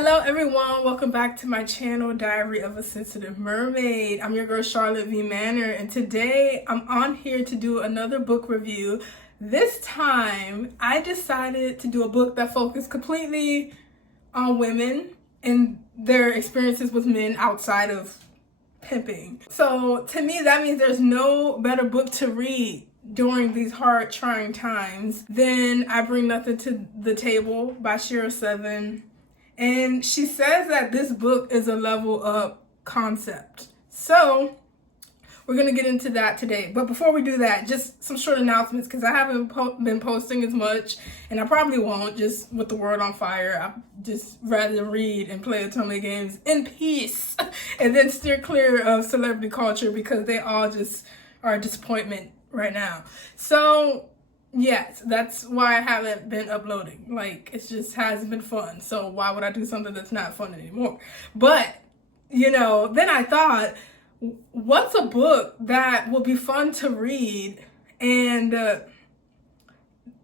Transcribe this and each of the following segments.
Hello everyone, welcome back to my channel, Diary of a Sensitive Mermaid. I'm your girl Charlotte V. Manor, and today I'm on here to do another book review. This time, I decided to do a book that focused completely on women and their experiences with men outside of pimping. So to me, that means there's no better book to read during these hard, trying times than I Bring Nothing to the Table by Shereaseven. And she says that this book is a level up concept. So we're going to get into that today. But before we do that, just some short announcements because I haven't been posting as much, and I probably won't, just with the world on fire. I just rather read and play Atome games in peace and then steer clear of celebrity culture because they all just are a disappointment right now. So yes, that's why I haven't been uploading. Like, it just hasn't been fun. So why would I do something that's not fun anymore? But, then I thought, what's a book that will be fun to read? And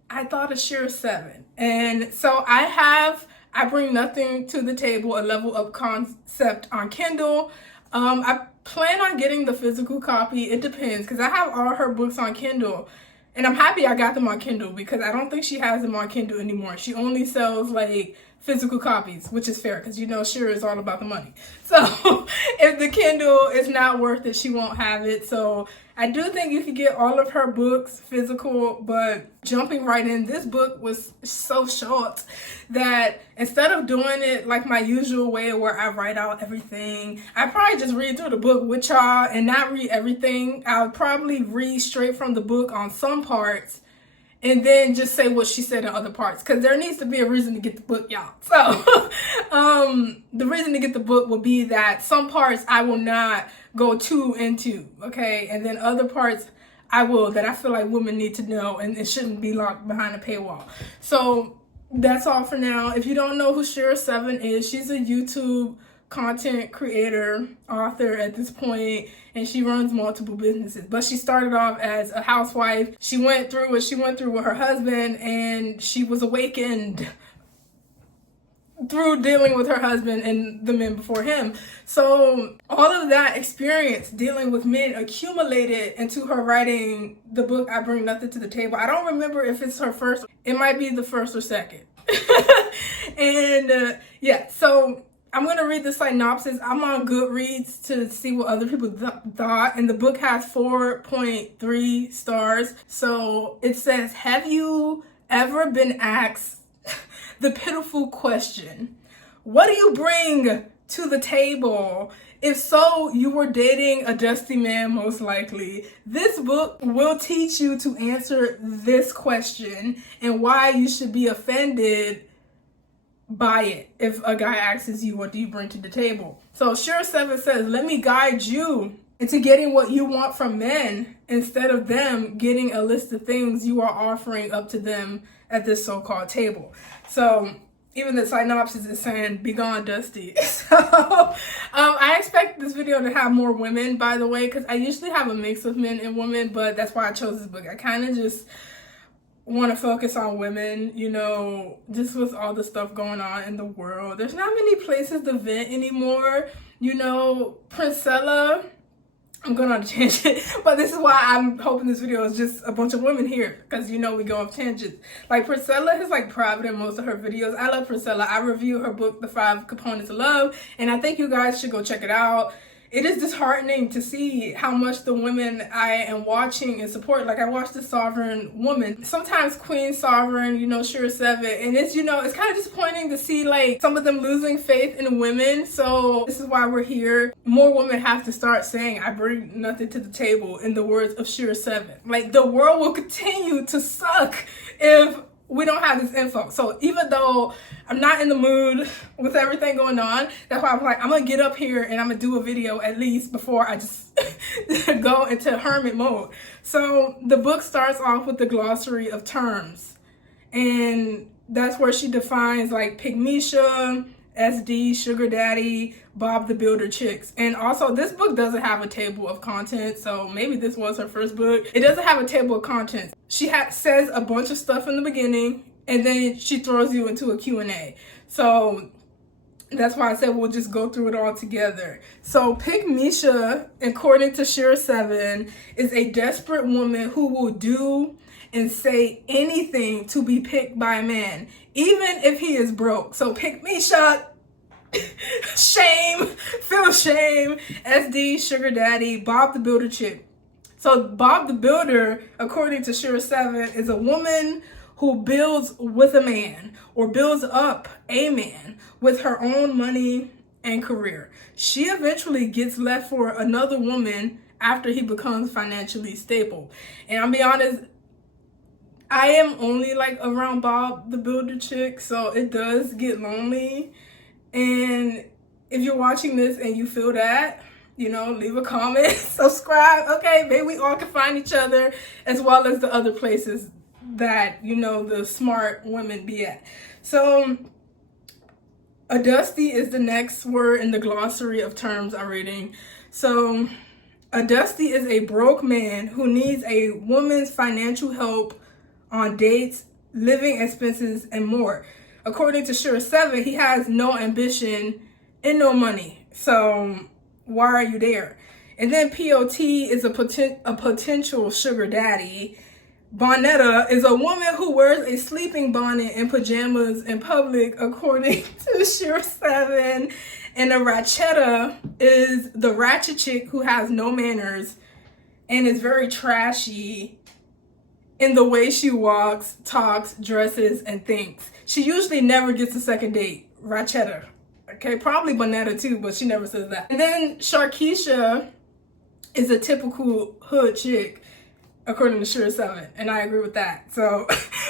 I thought of Shereaseven. And so I Bring Nothing to the Table, a level up concept on Kindle. I plan on getting the physical copy. It depends, because I have all her books on Kindle. And I'm happy I got them on Kindle because I don't think she has them on Kindle anymore. She only sells like physical copies, which is fair because Shera is all about the money. So if the Kindle is not worth it, she won't have it. So I do think you could get all of her books physical, but jumping right in, this book was so short that instead of doing it like my usual way where I write out everything, I probably just read through the book with y'all and not read everything. I'll probably read straight from the book on some parts and then just say what she said in other parts, because there needs to be a reason to get the book, y'all. So the reason to get the book will be that some parts I will not go too into, okay? And then other parts I will, that I feel like women need to know and it shouldn't be locked behind a paywall. So that's all for now. If you don't know who Shereaseven is, she's a YouTube content creator, author at this point, and she runs multiple businesses. But she started off as a housewife. She went through what she went through with her husband, and she was awakened through dealing with her husband and the men before him. So all of that experience dealing with men accumulated into her writing the book I Bring Nothing to the Table. I don't remember if it's her first. It might be the first or second. And yeah, so I'm going to read the synopsis. I'm on Goodreads to see what other people thought, and the book has 4.3 stars. So it says, have you ever been asked the pitiful question, what do you bring to the table? If so, you were dating a dusty man, most likely. This book will teach you to answer this question and why you should be offended by it if a guy asks you, what do you bring to the table? So Shereaseven says, let me guide you into getting what you want from men instead of them getting a list of things you are offering up to them at this so-called table. So even the synopsis is saying, be gone, Dusty. So I expect this video to have more women, by the way, because I usually have a mix of men and women, but that's why I chose this book. I kind of just want to focus on women, just with all the stuff going on in the world. There's not many places to vent anymore. Princella, I'm going on a tangent, but this is why I'm hoping this video is just a bunch of women here, because we go off tangents. Like, Princella is like private in most of her videos. I love Princella. I review her book, The 5 Components of Love, and I think you guys should go check it out. It is disheartening to see how much the women I am watching and support. Like, I watched The Sovereign Woman, sometimes Queen Sovereign, Shereaseven, and it's, it's kind of disappointing to see, like, some of them losing faith in women. So this is why we're here. More women have to start saying, I bring nothing to the table, in the words of Shereaseven. Like, the world will continue to suck if we don't have this info. So even though I'm not in the mood with everything going on, that's why I'm like, I'm gonna get up here and I'm gonna do a video at least before I just go into hermit mode. So the book starts off with the glossary of terms, and that's where she defines like pygmesia, SD, sugar daddy, Bob the Builder chicks. And also, this book doesn't have a table of contents, so maybe this was her first book. It doesn't have a table of contents. She says a bunch of stuff in the beginning, and then she throws you into a Q&A. So That's why I said we'll just go through it all together. So Pick Misha, according to Shereaseven, is a desperate woman who will do and say anything to be picked by a man, even if he is broke. So Pick Misha, shame, feel shame. SD, sugar daddy, Bob the Builder chick. So Bob the Builder, according to Shereaseven, is a woman who builds with a man or builds up a man with her own money and career. She eventually gets left for another woman after he becomes financially stable. And I'll be honest, I am only like around Bob the Builder chick, so it does get lonely. And if you're watching this and you feel that, you know, leave a comment, subscribe. Okay, maybe we all can find each other, as well as the other places that, you know, the smart women be at. So a dusty is the next word in the glossary of terms I'm reading. So a dusty is a broke man who needs a woman's financial help on dates, living expenses, and more. According to Shereaseven, he has no ambition and no money. So why are you there? And then POT is a potential sugar daddy. Bonetta is a woman who wears a sleeping bonnet and pajamas in public, according to Shereaseven. And a ratchetta is the ratchet chick who has no manners and is very trashy in the way she walks, talks, dresses, and thinks. She usually never gets a second date. Ratchetta. Okay, probably Bonetta too, but she never says that. And then Sharkeisha is a typical hood chick, according to Shereaseven, and I agree with that. So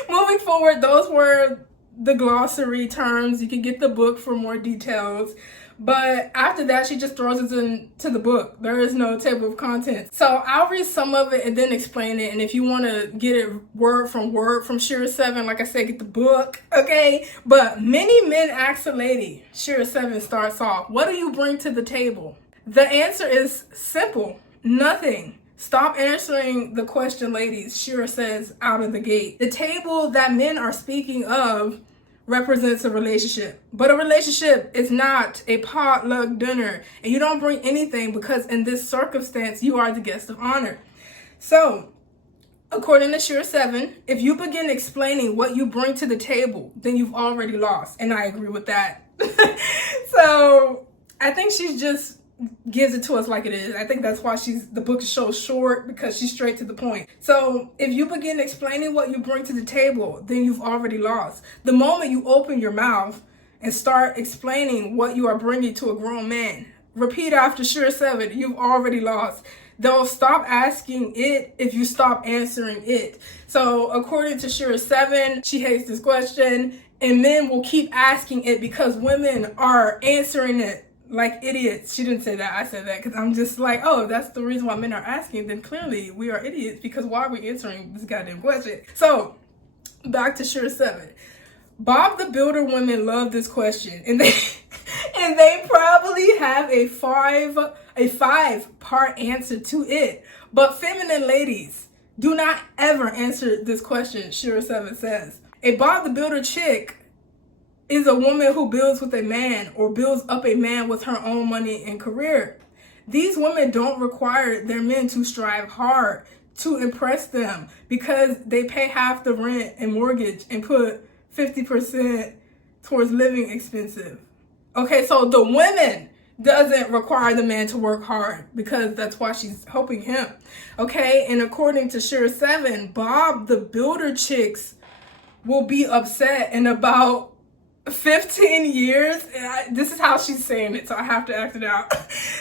moving forward, those were the glossary terms. You can get the book for more details. But after that, she just throws it into the book. There is no table of contents. So I'll read some of it and then explain it. And if you want to get it word from Shereaseven, like I said, get the book, okay? But many men ask a lady, Shereaseven starts off, what do you bring to the table? The answer is simple, nothing. Stop answering the question, ladies, Shera says out of the gate. The table that men are speaking of represents a relationship. But a relationship is not a potluck dinner. And you don't bring anything because in this circumstance, you are the guest of honor. So, according to Shereaseven, if you begin explaining what you bring to the table, then you've already lost. And I agree with that. So, I think she's just gives it to us like it is. I think that's why the book is so short, because she's straight to the point. So if you begin explaining what you bring to the table, then you've already lost. The moment you open your mouth and start explaining what you are bringing to a grown man, repeat after Shereaseven, you've already lost. They'll stop asking it if you stop answering it. So according to Shereaseven, she hates this question, and men will keep asking it because women are answering it like idiots. She didn't say that, I said that, because I'm just like, oh, that's the reason why men are asking, then clearly we are idiots, because why are we answering this goddamn question? So back to Shereaseven. Bob the Builder women love this question, and they probably have a five-part answer to it. But feminine ladies, do not ever answer this question, Shereaseven says. A Bob the Builder chick is a woman who builds with a man or builds up a man with her own money and career. These women don't require their men to strive hard to impress them because they pay half the rent and mortgage and put 50% towards living expenses. Okay, so the woman doesn't require the man to work hard because that's why she's helping him. Okay, and according to Shereaseven, Bob the Builder chicks will be upset in about 15 years. This is how she's saying it, so I have to act it out.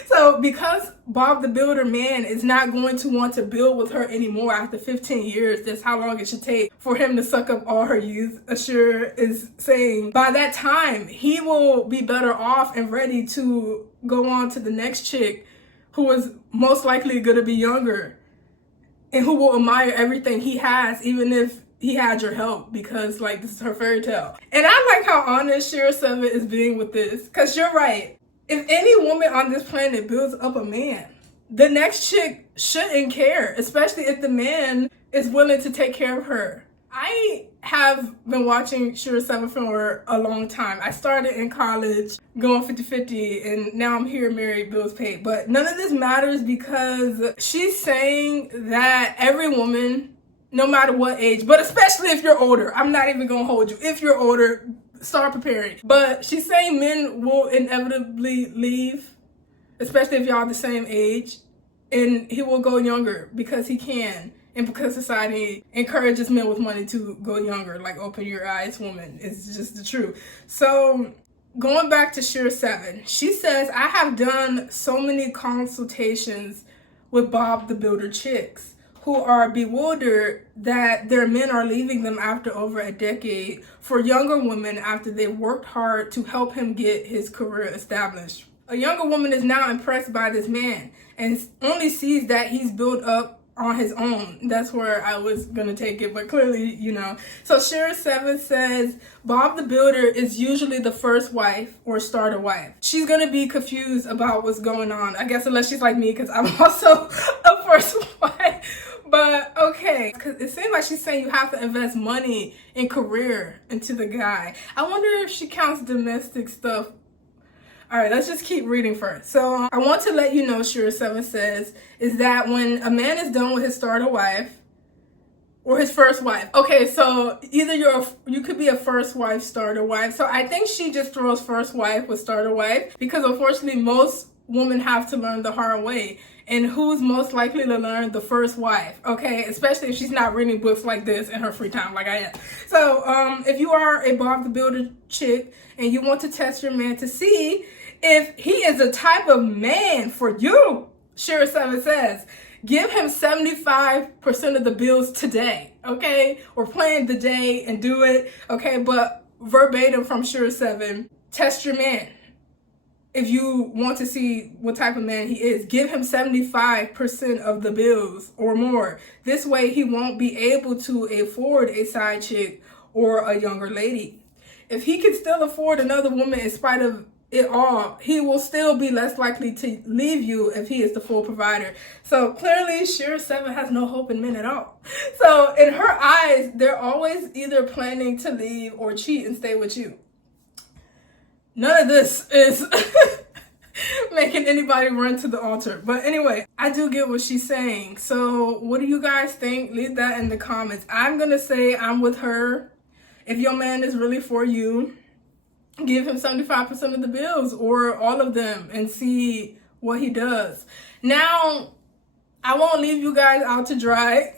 So because Bob the Builder man is not going to want to build with her anymore after 15 years, that's how long it should take for him to suck up all her youth, Ashur is saying. By that time, he will be better off and ready to go on to the next chick who is most likely going to be younger and who will admire everything he has, even if he had your help, because like this is her fairy tale. And I like how honest Shereaseven is being with this, because you're right. If any woman on this planet builds up a man, the next chick shouldn't care, especially if the man is willing to take care of her. I have been watching Shereaseven for a long time. I started in college going 50-50 and now I'm here married, bills paid. But none of this matters because she's saying that every woman, no matter what age, but especially if you're older, I'm not even gonna hold you. If you're older, start preparing. But she's saying men will inevitably leave, especially if y'all the same age, and he will go younger because he can. And because society encourages men with money to go younger, like open your eyes, woman. It's just the truth. So going back to Sheraseven, she says, I have done so many consultations with Bob the Builder chicks who are bewildered that their men are leaving them after over a decade for younger women after they worked hard to help him get his career established. A younger woman is now impressed by this man and only sees that he's built up on his own. That's where I was gonna take it, but clearly, you know. So Shereaseven says Bob the Builder is usually the first wife or starter wife. She's gonna be confused about what's going on, I guess, unless she's like me, because I'm also a first wife. But okay, because it seems like she's saying you have to invest money and career into the guy. I wonder if she counts domestic stuff. All right, let's just keep reading first. So I want to let you know, Shereaseven says, is that when a man is done with his starter wife or his first wife. Okay, so either you could be a first wife, starter wife. So I think she just throws first wife with starter wife because unfortunately most women have to learn the hard way. And who's most likely to learn? The first wife, okay? Especially if she's not reading books like this in her free time like I am. So if you are a Bob the Builder chick and you want to test your man to see if he is a type of man for you, Shereaseven says, give him 75% of the bills today, okay? Or plan the day and do it, okay? But verbatim from Shereaseven, test your man. If you want to see what type of man he is, give him 75% of the bills or more. This way he won't be able to afford a side chick or a younger lady. If he can still afford another woman in spite of it all, he will still be less likely to leave you if he is the full provider. So clearly Shereaseven has no hope in men at all. So in her eyes, they're always either planning to leave or cheat and stay with you. None of this is making anybody run to the altar. But anyway, I do get what she's saying. So what do you guys think? Leave that in the comments. I'm gonna say I'm with her. If your man is really for you, give him 75% of the bills or all of them and see what he does. Now, I won't leave you guys out to dry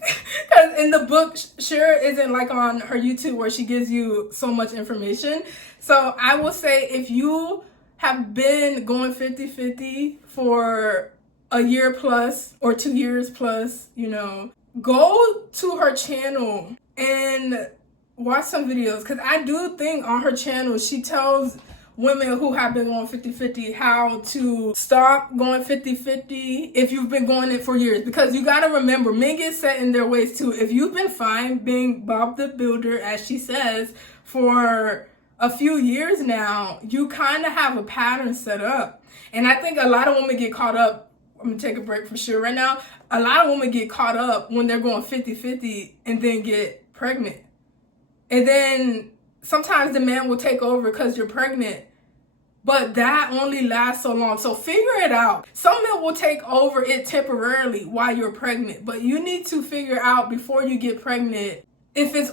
because in the book, Shera isn't like on her YouTube where she gives you so much information. So I will say if you have been going 50-50 for a year plus or 2 years plus, you know, go to her channel and watch some videos, because I do think on her channel she tells women who have been going 50-50 how to stop going 50-50 if you've been going it for years. Because you got to remember, men get set in their ways too. If you've been fine being Bob the Builder, as she says, for a few years now, you kind of have a pattern set up. And I think a lot of women get caught up. I'm gonna take a break for sure right now. A lot of women get caught up when they're going 50-50 and then get pregnant. And then sometimes the man will take over because you're pregnant, but that only lasts so long. So figure it out. Some men will take over it temporarily while you're pregnant, but you need to figure out before you get pregnant if he's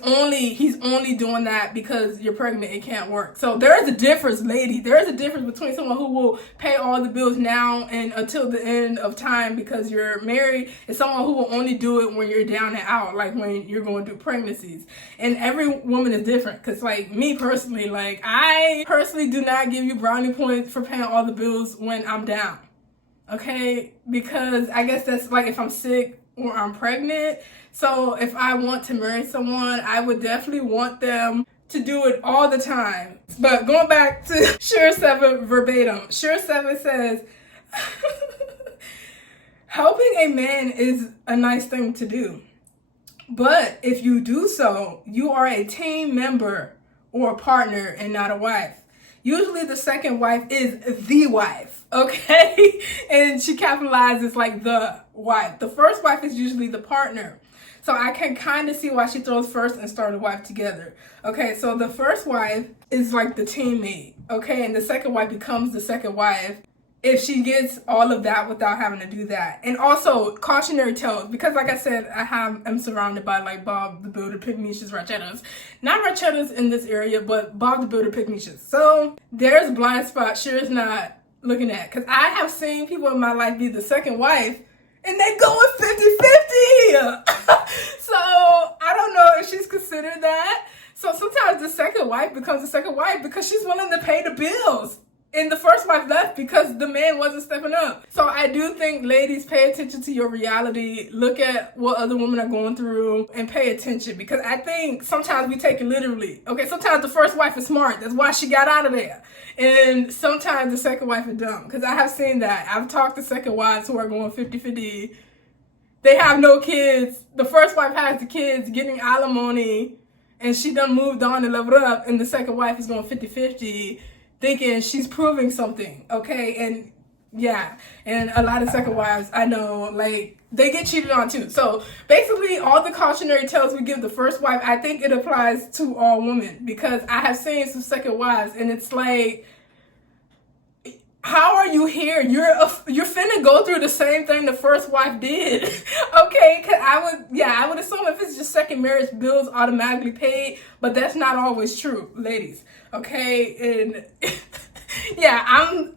only doing that because you're pregnant, it can't work. So there is a difference, lady. There is a difference between someone who will pay all the bills now and until the end of time because you're married, and someone who will only do it when you're down and out, like when you're going through pregnancies. And every woman is different. Because like me personally, like I personally do not give you brownie points for paying all the bills when I'm down. Okay? Because I guess that's like if I'm sick or I'm pregnant. So if I want to marry someone, I would definitely want them to do it all the time. But going back to Shereaseven verbatim, Shereaseven says, helping a man is a nice thing to do. But if you do so, you are a team member or a partner and not a wife. Usually the second wife is the wife, okay? And she capitalizes like the wife. The first wife is usually the partner. So I can kind of see why she throws first and started wife together. Okay, so the first wife is like the teammate, okay, and the second wife becomes the second wife if she gets all of that without having to do that. And also cautionary tales, because like I said, I'm surrounded by like Bob the Builder, Pygmecious, Rachetas. Not Rachetas in this area, but Bob the Builder, Pygmecious. So there's blind spot Sherea's not looking at, because I have seen people in my life be the second wife and they go with 50-50. So I don't know if she's considered that. So sometimes the second wife becomes the second wife because she's willing to pay the bills. And the first wife left because the man wasn't stepping up. So I do think, ladies, pay attention to your reality. Look at what other women are going through and pay attention, because I think sometimes we take it literally. Okay, sometimes the first wife is smart. That's why she got out of there. And sometimes the second wife is dumb, because I have seen that. I've talked to second wives who are going 50-50. They have no kids. The first wife has the kids, getting alimony, and she done moved on and leveled up, and the second wife is going 50-50. Thinking she's proving something, okay? And yeah, and a lot of second wives, I know, like, they get cheated on too. So basically, all the cautionary tales we give the first wife, I think it applies to all women, because I have seen some second wives, and it's like, how are you here? You're finna go through the same thing the first wife did, okay? Cause I would assume if it's just second marriage, bills automatically paid, but that's not always true, ladies, okay? And yeah,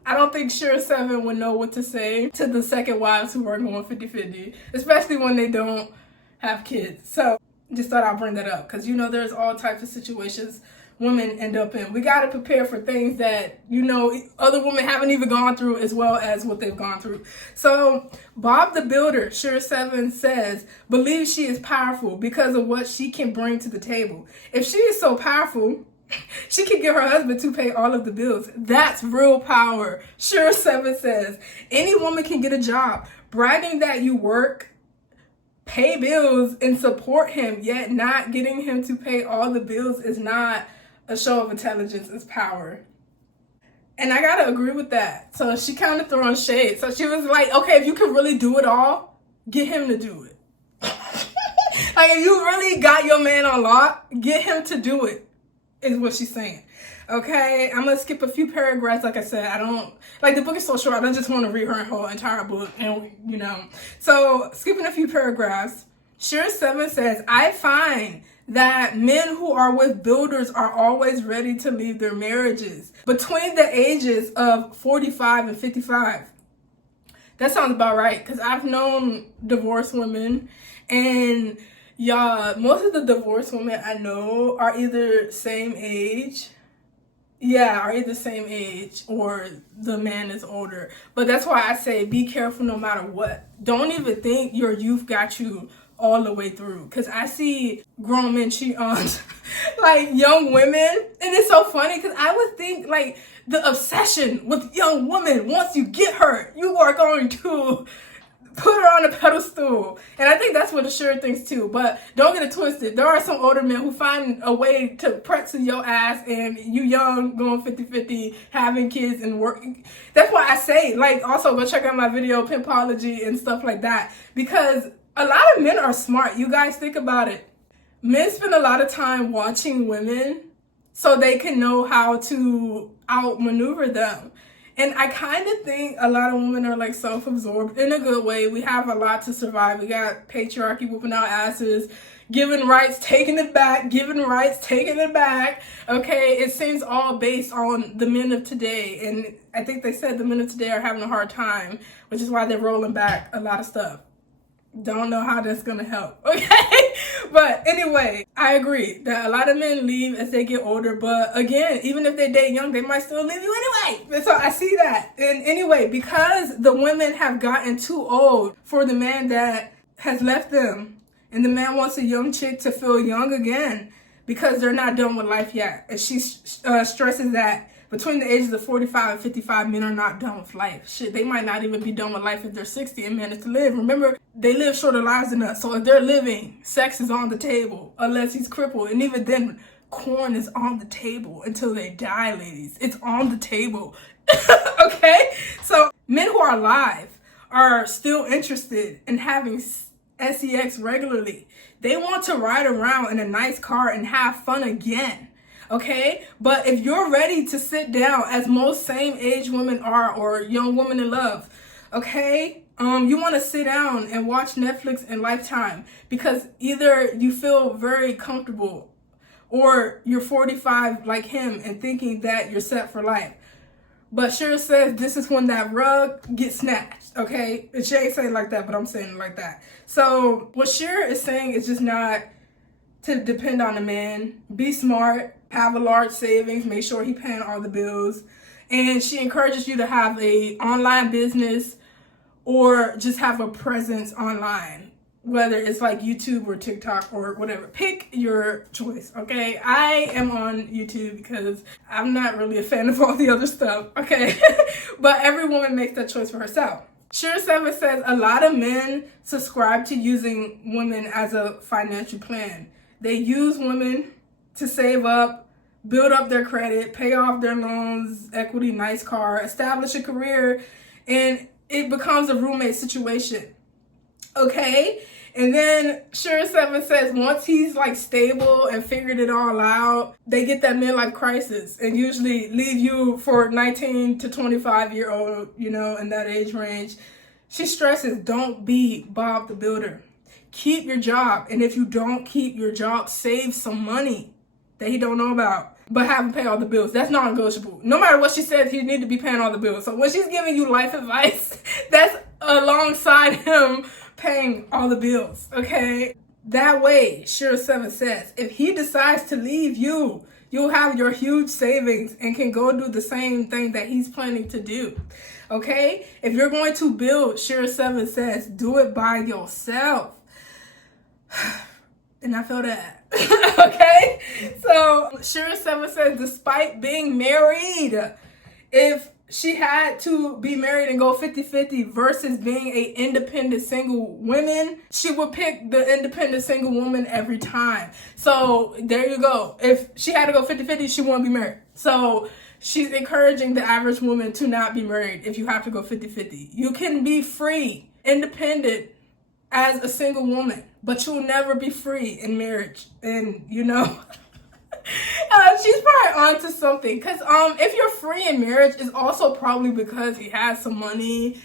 I don't think Shereaseven would know what to say to the second wives who are going 50-50, especially when they don't have kids. So just thought I'd bring that up, because you know there's all types of situations women end up in. We got to prepare for things that, you know, other women haven't even gone through, as well as what they've gone through. So Bob the Builder, Shereaseven, says, believes she is powerful because of what she can bring to the table. If she is so powerful, she can get her husband to pay all of the bills. That's real power. Shereaseven says, any woman can get a job. Bragging that you work, pay bills, and support him, yet not getting him to pay all the bills is not a show of intelligence, is power. And I gotta agree with that. So she kind of throwing shade. So she was like, okay, if you can really do it all, get him to do it. Like, if you really got your man on lock, get him to do it, is what she's saying. Okay, I'm gonna skip a few paragraphs. Like I said, I don't, like, the book is so short, I don't just want to read her whole entire book, and you know. So skipping a few paragraphs, Shereaseven says, I find that men who are with builders are always ready to leave their marriages between the ages of 45 and 55. That sounds about right, because I've known divorced women, and y'all, most of the divorced women I know are either same age. Yeah, are either same age or the man is older. But that's why I say be careful no matter what. Don't even think your youth got you all the way through, because I see grown men cheat on like young women, and it's so funny because I would think like the obsession with young women, once you get her, you are going to put her on a pedestal. And I think that's what Shere thinks too. But don't get it twisted. There are some older men who find a way to pretzel your ass, and you young, going 50-50, having kids and working. That's why I say, like, also go check out my video, Pimpology and stuff like that. Because a lot of men are smart. You guys think about it. Men spend a lot of time watching women so they can know how to outmaneuver them. And I kind of think a lot of women are like self-absorbed in a good way. We have a lot to survive. We got patriarchy whooping our asses, giving rights, taking it back, giving rights, taking it back. Okay, it seems all based on the men of today. And I think they said the men of today are having a hard time, which is why they're rolling back a lot of stuff. Don't know how that's gonna help, okay? But anyway, I agree that a lot of men leave as they get older, but again, even if they date young, they might still leave you anyway. And so I see that. And anyway, because the women have gotten too old for the man that has left them, and the man wants a young chick to feel young again because they're not done with life yet. And she stresses that between the ages of 45 and 55, men are not done with life. Shit, they might not even be done with life if they're 60 and manage to live. Remember, they live shorter lives than us. So if they're living, sex is on the table, unless he's crippled. And even then, corn is on the table until they die, ladies. It's on the table. Okay? So men who are alive are still interested in having sex regularly. They want to ride around in a nice car and have fun again. Okay? But if you're ready to sit down, as most same age women are, or young women in love, okay? You want to sit down and watch Netflix and Lifetime because either you feel very comfortable or you're 45 like him and thinking that you're set for life. But Shera says this is when that rug gets snatched, okay? And she ain't saying it like that, but I'm saying it like that. So what Shera is saying is just not to depend on a man. Be smart, have a large savings, make sure he paying all the bills. And she encourages you to have a online business or just have a presence online, whether it's like YouTube or TikTok or whatever. Pick your choice, okay? I am on YouTube because I'm not really a fan of all the other stuff, okay? But every woman makes that choice for herself. Shereaseven says a lot of men subscribe to using women as a financial plan. They use women to save up, build up their credit, pay off their loans, equity, nice car, establish a career, and it becomes a roommate situation, okay? And then Shereaseven says once he's like stable and figured it all out, they get that midlife crisis and usually leave you for 19 to 25-year-old, you know, in that age range. She stresses, don't be Bob the Builder. Keep your job. And if you don't keep your job, save some money that he don't know about, but have him pay all the bills. That's non-negotiable. No matter what she says, he need to be paying all the bills. So when she's giving you life advice, that's alongside him paying all the bills, okay? That way, Shereaseven says, if he decides to leave you, you'll have your huge savings and can go do the same thing that he's planning to do, okay? If you're going to build, Shereaseven says, do it by yourself. And I feel that. Okay? So Shereaseven says, despite being married, if she had to be married and go 50-50 versus being a independent single woman, she would pick the independent single woman every time. So there you go. If she had to go 50-50, she wouldn't be married. So she's encouraging the average woman to not be married if you have to go 50-50. You can be free, independent as a single woman, but you'll never be free in marriage. And you know, she's probably onto something, because if you're free in marriage, it's also probably because he has some money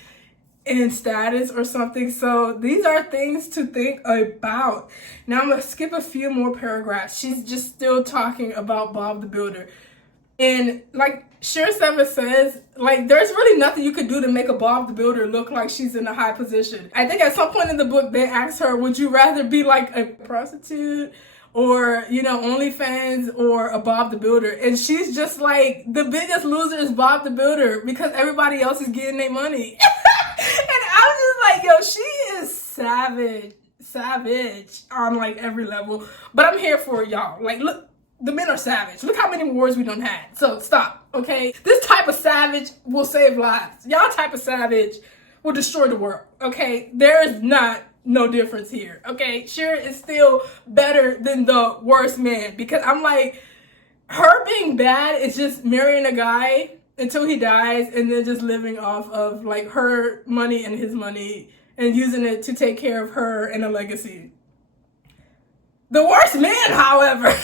and status or something. So these are things to think about. Now I'm gonna skip a few more paragraphs. She's just still talking about Bob the Builder. And like Shereaseven says, like, there's really nothing you could do to make a Bob the Builder look like she's in a high position. I think at some point in the book, they asked her, would you rather be like a prostitute or, you know, OnlyFans or a Bob the Builder? And she's just like, the biggest loser is Bob the Builder because everybody else is getting their money. And I was just like, yo, she is savage on like every level. But I'm here for it, y'all. Like, look. The men are savage. Look how many wars we done had. So stop, okay? This type of savage will save lives. Y'all type of savage will destroy the world, okay? There is no difference here, okay? Shera is still better than the worst man, because I'm like, her being bad is just marrying a guy until he dies and then just living off of like her money and his money and using it to take care of her and a legacy. The worst man, however,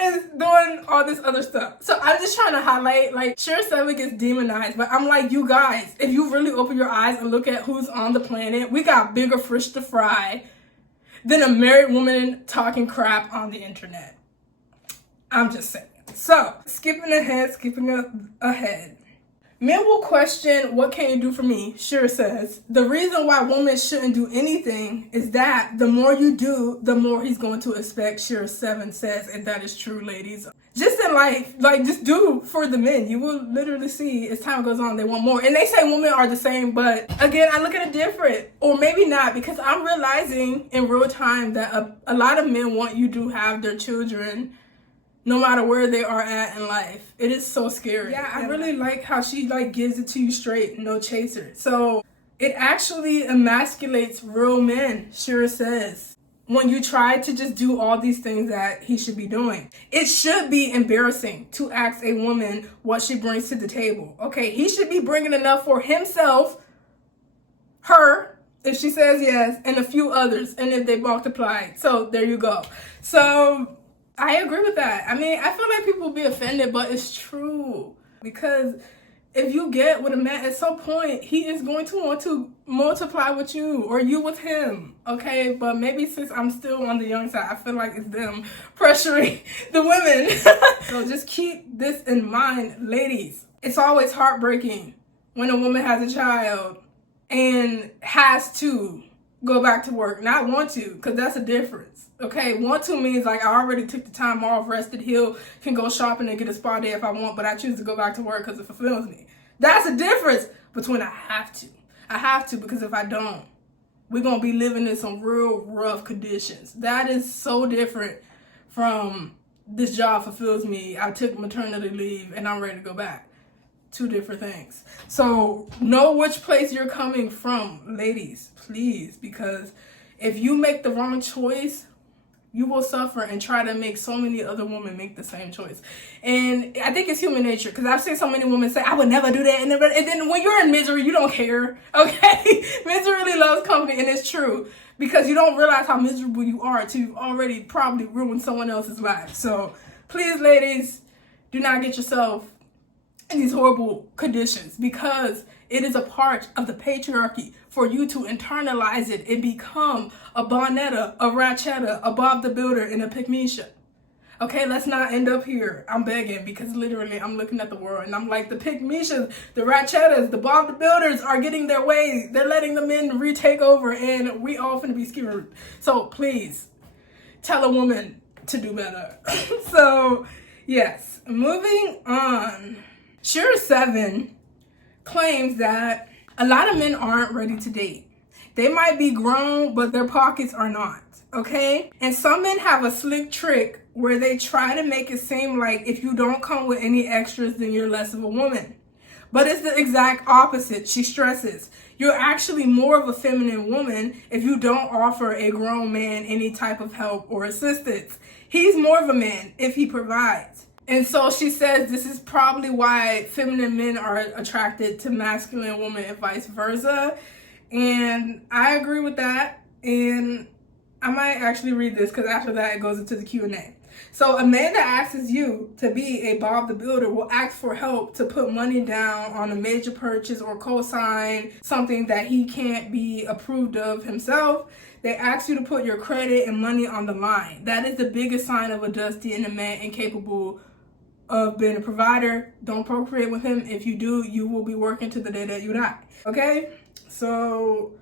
is doing all this other stuff. So I'm just trying to highlight, like, Shereaseven gets demonized, but I'm like, you guys, if you really open your eyes and look at who's on the planet, we got bigger fish to fry than a married woman talking crap on the internet. I'm just saying. So, skipping ahead. Men will question, what can you do for me? Shera says, the reason why women shouldn't do anything is that the more you do, the more he's going to expect, Shereaseven says, and that is true, ladies. Just in life, like, just do for the men. You will literally see as time goes on, they want more. And they say women are the same, but again, I look at it different. Or maybe not, because I'm realizing in real time that a lot of men want you to have their children no matter where they are at in life. It is so scary. Yeah, I really like how she like gives it to you straight, no chaser. So it actually emasculates real men, Shera says, when you try to just do all these things that he should be doing. It should be embarrassing to ask a woman what she brings to the table. Okay, he should be bringing enough for himself, her, if she says yes, and a few others, and if they multiply. So there you go. So I agree with that. I mean, I feel like people be offended, but it's true. Because if you get with a man, at some point, he is going to want to multiply with you or you with him, okay? But maybe since I'm still on the young side, I feel like it's them pressuring the women. So just keep this in mind, ladies. It's always heartbreaking when a woman has a child and has to go back to work. Not want to, because that's a difference. Okay, want to means like I already took the time off, rested, healed, can go shopping and get a spa day if I want, but I choose to go back to work because it fulfills me. That's the difference between I have to. I have to, because if I don't, we're going to be living in some real rough conditions. That is so different from this job fulfills me. I took maternity leave and I'm ready to go back. Two different things. So know which place you're coming from, ladies, please, because if you make the wrong choice, you will suffer and try to make so many other women make the same choice. And I think it's human nature, because I've seen so many women say, I would never do that. And then when you're in misery, you don't care, okay? Misery really loves company, and it's true, because you don't realize how miserable you are until you've already probably ruined someone else's life. So please, ladies, do not get yourself in these horrible conditions, because it is a part of the patriarchy for you to internalize it and become a Bonetta, a Ratchetta, a Bob the Builder, and a Pygmisha. Okay, let's not end up here. I'm begging, because literally I'm looking at the world and I'm like, the Pygmishas, the Ratchettas, the Bob the Builders are getting their way. They're letting the men retake over, and we all finna be screwed. So please, tell a woman to do better. So yes, moving on. Shereaseven claims that a lot of men aren't ready to date. They might be grown, but their pockets are not, okay? And some men have a slick trick where they try to make it seem like if you don't come with any extras, then you're less of a woman. But it's the exact opposite, she stresses. You're actually more of a feminine woman if you don't offer a grown man any type of help or assistance. He's more of a man if he provides. And so she says this is probably why feminine men are attracted to masculine women and vice versa. And I agree with that. And I might actually read this, because after that it goes into the Q&A. So a man that asks you to be a Bob the Builder will ask for help to put money down on a major purchase or co-sign something that he can't be approved of himself. They ask you to put your credit and money on the line. That is the biggest sign of a dusty and a man incapable of being a provider. Don't procreate with him. If you do, you will be working to the day that you die. Okay? So,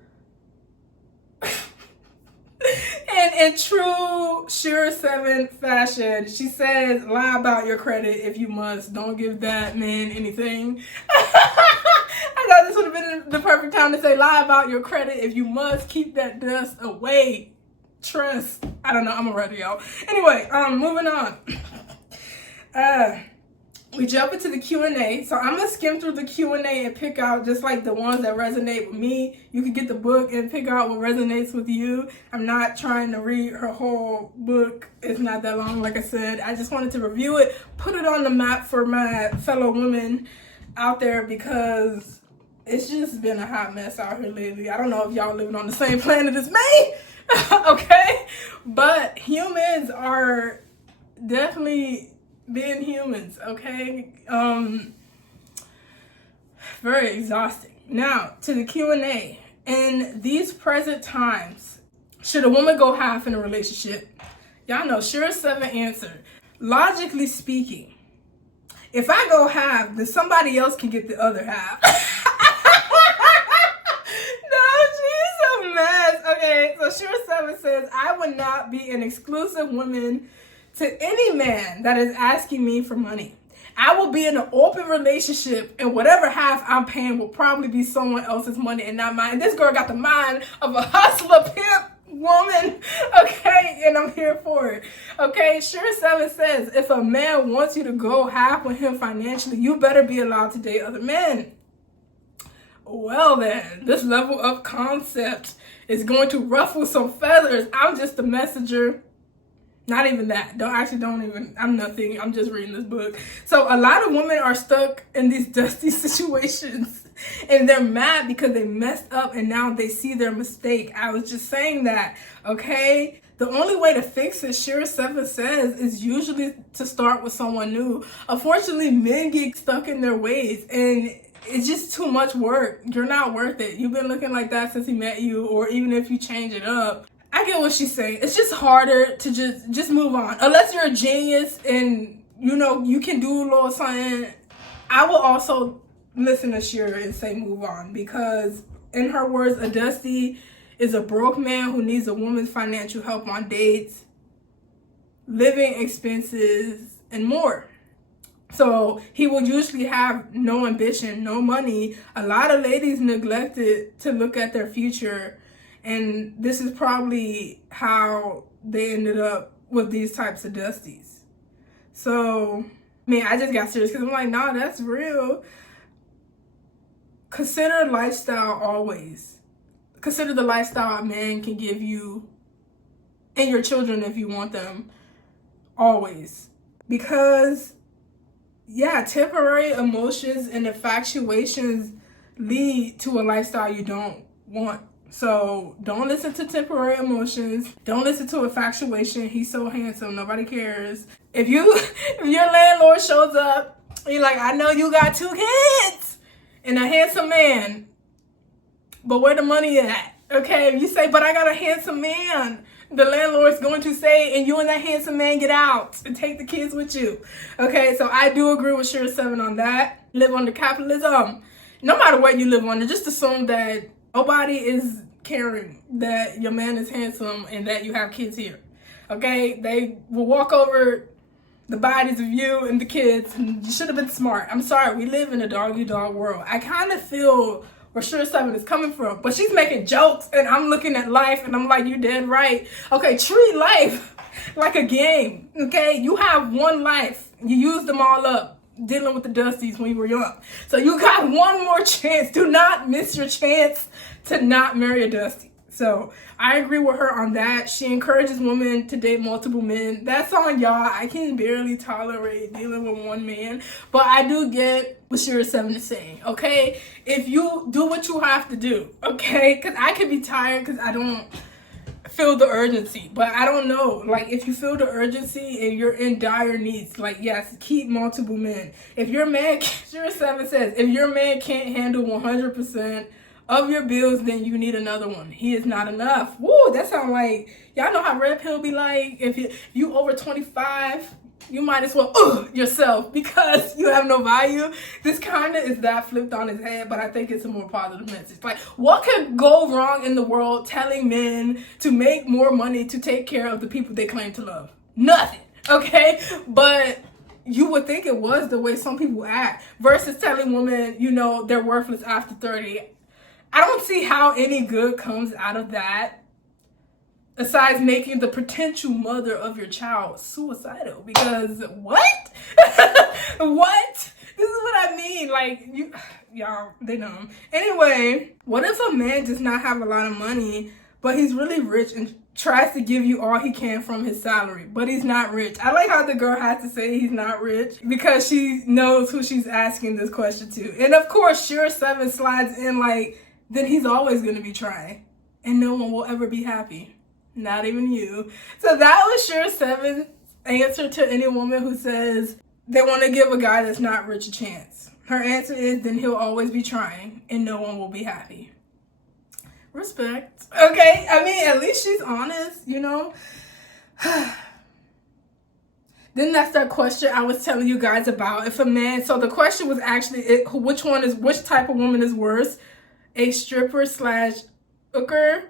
and in true Shereaseven fashion, she says, lie about your credit if you must. Don't give that man anything. I thought this would have been the perfect time to say, lie about your credit if you must. Keep that dust away. Trust. I don't know. I'm already out. Anyway, moving on. We jump into the Q&A. So I'm going to skim through the Q&A and pick out just like the ones that resonate with me. You can get the book and pick out what resonates with you. I'm not trying to read her whole book. It's not that long, like I said. I just wanted to review it, put it on the map for my fellow women out there, because it's just been a hot mess out here lately. I don't know if y'all living on the same planet as me, okay? But humans are definitely being humans, okay? Very exhausting. Now, to the Q&A. In these present times, should a woman go half in a relationship? Y'all know, Shereaseven answered. Logically speaking, if I go half, then somebody else can get the other half. No, she's a mess. Okay, so Shereaseven says, I would not be an exclusive woman to any man that is asking me for money. I will be in an open relationship, and whatever half I'm paying will probably be someone else's money and not mine. This girl got the mind of a hustler, pimp woman, okay, and I'm here for it. Okay, Shereaseven says, if a man wants you to go half with him financially, you better be allowed to date other men. Well then, this level of concept is going to ruffle some feathers. I'm just a messenger. Not even that. I'm nothing. I'm just reading this book. So a lot of women are stuck in these dusty situations and they're mad because they messed up and now they see their mistake. I was just saying that, okay? The only way to fix it, Shereaseven says, is usually to start with someone new. Unfortunately, men get stuck in their ways and it's just too much work. You're not worth it. You've been looking like that since he met you, or even if you change it up. I get what she's saying. It's just harder to just move on. Unless you're a genius and, you know, you can do a little something. I will also listen to Shera and say move on. Because, in her words, a dusty is a broke man who needs a woman's financial help on dates, living expenses, and more. So he will usually have no ambition, no money. A lot of ladies neglected to look at their future. And this is probably how they ended up with these types of dusties. So, I just got serious because I'm like, nah, that's real. Consider lifestyle always. Consider the lifestyle a man can give you and your children if you want them. Always. Because, yeah, temporary emotions and infatuations lead to a lifestyle you don't want. So don't listen to temporary emotions. Don't listen to infatuation. He's so handsome. Nobody cares. If your landlord shows up, you're like, I know you got 2 kids and a handsome man, but where the money at? Okay, if you say, but I got a handsome man, the landlord's going to say, and you and that handsome man get out and take the kids with you. Okay, so I do agree with Shereaseven on that. Live under capitalism. No matter what you live under, just assume that nobody is caring that your man is handsome and that you have kids here. Okay? They will walk over the bodies of you and the kids, and you should have been smart. I'm sorry, we live in a dog-eat-dog world. I kind of feel where Shereaseven is coming from, but she's making jokes, and I'm looking at life, and I'm like, you dead right. Okay, treat life like a game, okay? You have one life. You used them all up dealing with the dusties when you were young. So you got one more chance. Do not miss your chance to not marry a dusty. So I agree with her on that. She encourages women to date multiple men. That's on y'all. I can barely tolerate dealing with one man. But I do get what Shereaseven is saying, okay? If you do what you have to do, okay? Because I could be tired because I don't feel the urgency. But I don't know. Like, if you feel the urgency and you're in dire needs, like, yes, keep multiple men. If your man, Shereaseven says, if your man can't handle 100% of your bills, then you need another one. He is not enough. Woo, that sounds like, y'all know how red pill be like. If you over 25, you might as well yourself because you have no value. This kind of is that flipped on his head, but I think it's a more positive message. Like, what could go wrong in the world telling men to make more money to take care of the people they claim to love? Nothing, okay? But you would think it was the way some people act versus telling women, you know, they're worthless after 30. I don't see how any good comes out of that besides making the potential mother of your child suicidal. Because what? What? This is what I mean. Like, y'all, they dumb. Anyway, what if a man does not have a lot of money, but he's really rich and tries to give you all he can from his salary, but he's not rich? I like how the girl has to say he's not rich because she knows who she's asking this question to. And of course, Shereaseven slides in like, then he's always going to be trying and no one will ever be happy. Not even you. So that was Shereaseven's answer to any woman who says they want to give a guy that's not rich a chance. Her answer is, then he'll always be trying and no one will be happy. Respect. Okay, I mean, at least she's honest, you know. Then that's that question I was telling you guys about. If a man, so the question was actually, which type of woman is worse? A stripper / hooker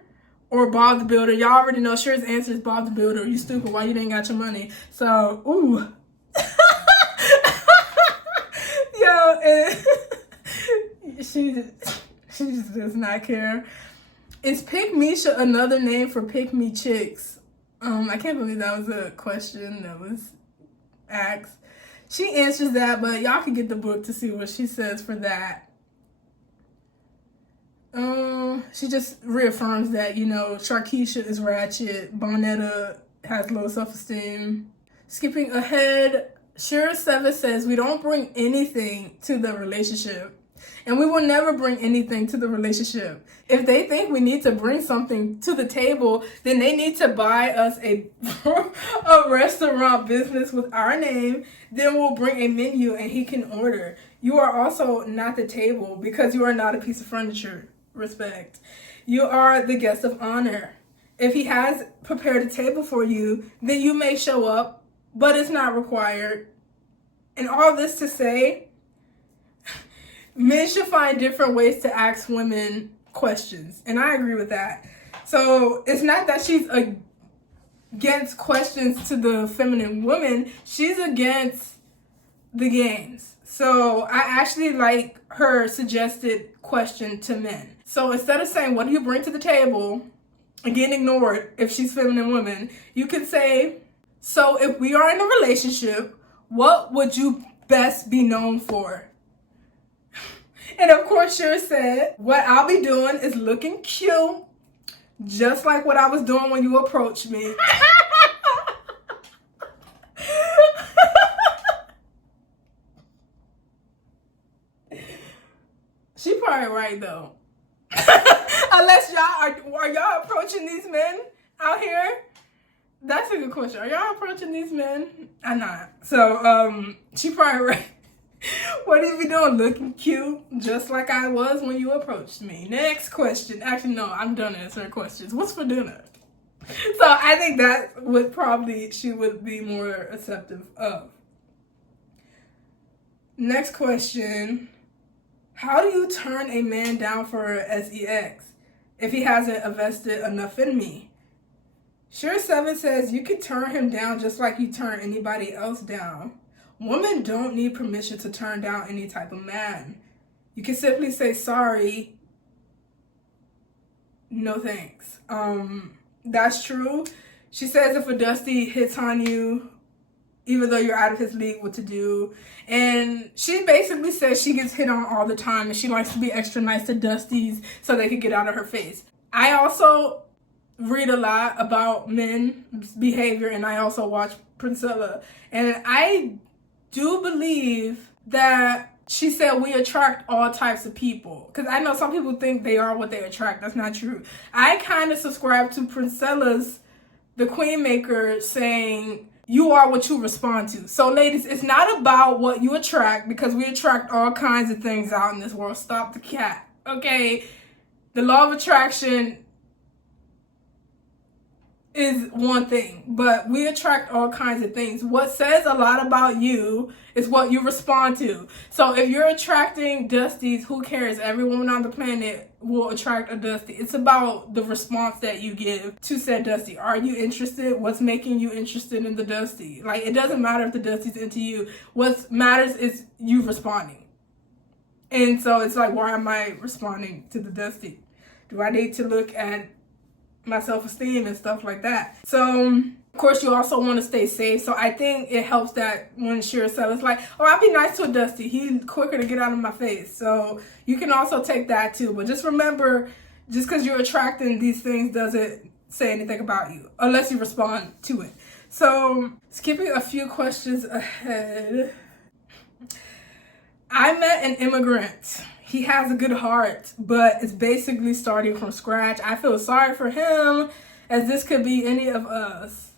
or Bob the Builder? Y'all already know Shera's answer is Bob the Builder. You stupid, why you didn't got your money? So, ooh. Yo, and she just does not care. Is Pick Misha another name for Pick Me Chicks? I can't believe that was a question that was asked. She answers that, but y'all can get the book to see what she says for that. She just reaffirms that, you know, Sharkeisha is ratchet, Bonetta has low self-esteem. Skipping ahead, Shereaseven says we don't bring anything to the relationship. And we will never bring anything to the relationship. If they think we need to bring something to the table, then they need to buy us a restaurant business with our name. Then we'll bring a menu and he can order. You are also not the table because you are not a piece of furniture. Respect. You are the guest of honor. If he has prepared a table for you, then you may show up, but it's not required. And all this to say, men should find different ways to ask women questions. And I agree with that. So it's not that she's against questions to the feminine woman. She's against the games. So I actually like her suggested question to men. So instead of saying, what do you bring to the table? Again, ignored if she's feminine woman. You could say, so if we are in a relationship, what would you best be known for? And of course, Shera said, what I'll be doing is looking cute, just like what I was doing when you approached me. She probably right, though. Unless are y'all approaching these men out here? That's a good question. Are y'all approaching these men? I'm not. So, she probably right. What do you be doing? Looking cute, just like I was when you approached me. Next question. Actually, no, I'm done answering questions. What's for dinner? So I think that would probably, she would be more acceptive of. Next question. How do you turn a man down for sex if he hasn't invested enough in me? Shereaseven says you can turn him down just like you turn anybody else down. Women don't need permission to turn down any type of man. You can simply say, sorry, no thanks. That's true. She says if a Dusty hits on you, even though you're out of his league, what to do. And she basically says she gets hit on all the time and she likes to be extra nice to Dusties so they can get out of her face. I also read a lot about men's behavior and I also watch Princella. And I do believe that she said we attract all types of people. Because I know some people think they are what they attract. That's not true. I kind of subscribe to Princella's, the Queen Maker, saying you are what you respond to. So ladies, it's not about what you attract because we attract all kinds of things out in this world. Stop the cat. Okay? The law of attraction is one thing, but we attract all kinds of things. What says a lot about you is what you respond to. So if you're attracting Dusties, who cares? Every woman on the planet will attract a Dusty. It's about the response that you give to said Dusty. Are you interested? What's making you interested in the Dusty? Like, it doesn't matter if the Dusty's into you. What matters is you responding. And so it's like, why am I responding to the Dusty? Do I need to look at my self-esteem and stuff like that? So of course you also want to stay safe. So I think it helps that when Shereaseven's like, oh, I'll be nice to a Dusty, he's quicker to get out of my face. So you can also take that too. But just remember, just because you're attracting these things doesn't say anything about you unless you respond to it. So skipping a few questions ahead, I met an immigrant. He has a good heart, but it's basically starting from scratch. I feel sorry for him, as this could be any of us.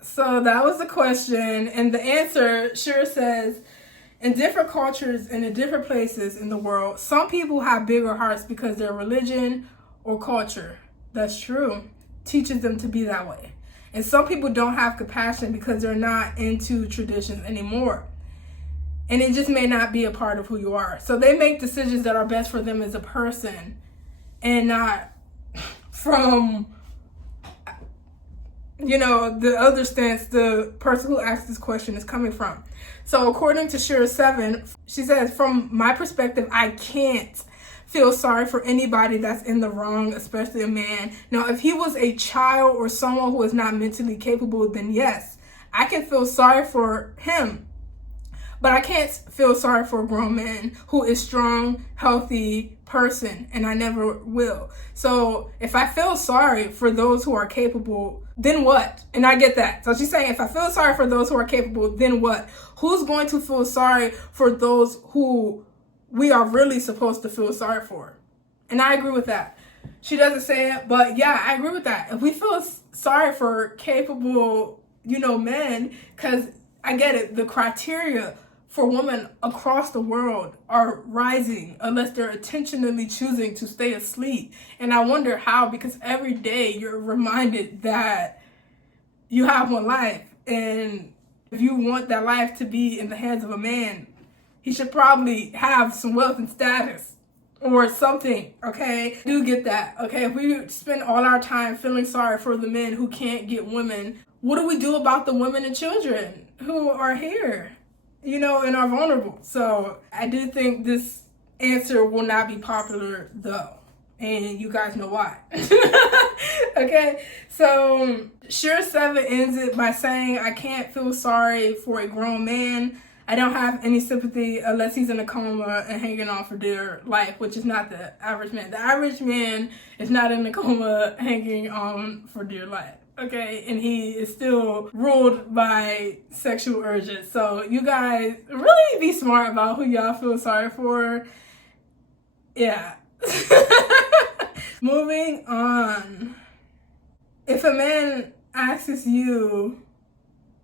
So that was the question. And the answer, Shera says, in different cultures and in different places in the world, some people have bigger hearts because their religion or culture, that's true, teaches them to be that way. And some people don't have compassion because they're not into traditions anymore. And it just may not be a part of who you are. So they make decisions that are best for them as a person and not from, you know, the other stance the person who asked this question is coming from. So according to Shereaseven, she says, from my perspective, I can't feel sorry for anybody that's in the wrong, especially a man. Now, if he was a child or someone who is not mentally capable, then yes, I can feel sorry for him. But I can't feel sorry for a grown man who is strong, healthy person, and I never will. So if I feel sorry for those who are capable, then what? And I get that. So she's saying, if I feel sorry for those who are capable, then what? Who's going to feel sorry for those who we are really supposed to feel sorry for? And I agree with that. She doesn't say it, but yeah, I agree with that. If we feel sorry for capable, men, because I get it, the criteria for women across the world are rising unless they're intentionally choosing to stay asleep. And I wonder how, because every day you're reminded that you have one life. And if you want that life to be in the hands of a man, he should probably have some wealth and status or something, okay? I do get that, okay? If we spend all our time feeling sorry for the men who can't get women, what do we do about the women and children who are here, and are vulnerable? So I do think this answer will not be popular, though. And you guys know why. Okay, so Shereaseven ends it by saying, I can't feel sorry for a grown man. I don't have any sympathy unless he's in a coma and hanging on for dear life, which is not the average man. The average man is not in a coma hanging on for dear life, okay? And he is still ruled by sexual urges. So you guys really be smart about who y'all feel sorry for. Yeah. Moving on. If a man asks you